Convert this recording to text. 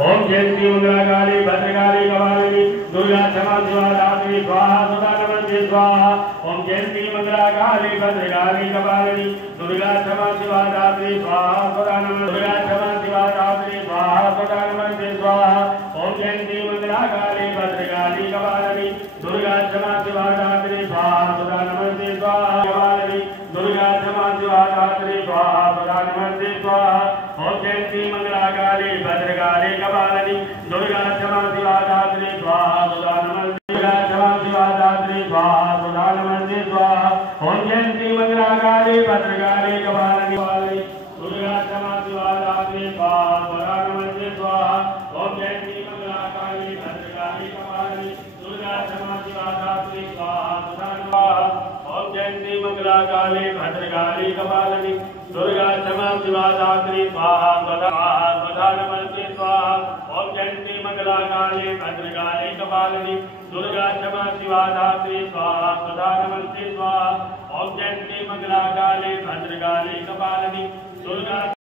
ओम जयंती मंगला काली भद्रकाली कपालिनी दुर्गा क्षमा शिवा धात्री स्वाहा सदा नमस्ते स्वाहा। ओम जयंती मंगला काली भद्रकाली कपालिनी दुर्गा क्षमा शिवा धात्री स्वाहा सदा नमस्ते दुर्गा क्षमा शिवा धात्री स्वाहा सदा नमस्ते स्वाहा। ओम जयंती मंगला काली भद्रकाली कपालिनी दुर्गा क्षमा शिवा धात्री स्वाहा सदा नमस्ते स्वाहा कपालिनी दुर्गा क्षमा शिवा धात्री स्वाहा सदा नमस्ते स्वाहा। ओम जयंती मंगला काली भद्रकाली कपालिनी दुर्गा क्षमा शिवा धात्री स्वाहा सदा नमस्ते दुर्गा क्षमा शिवा धात्री स्वाहा सदा नमस्ते स्वाहा। ओम जयंती मंगला काली भद्रकाली कपालिनी दुर्गा क्षमा शिवा धात्री स्वाहा सदा नमस्ते स्वाहा। ओम जयंती मंगला काली भद्रकाली कपालिनी दुर्गा क्षमा शिवा धात्री स्वाहा सदा स्वाहा। ओम जयंती मंगला काली भद्रकाली कपालिनी दुर्गा क्षमा शिवा धात्री स्वाहा सदा नमस्ते स्वाहा। ओम जयंती मंगला काली भद्रकाली कपालिनी दुर्गा क्षमा शिवा धात्री स्वाहा सदा नमस्ते स्वाहा। ओम जयंती मंगला काली भद्रकाली कपालिनी दुर्गा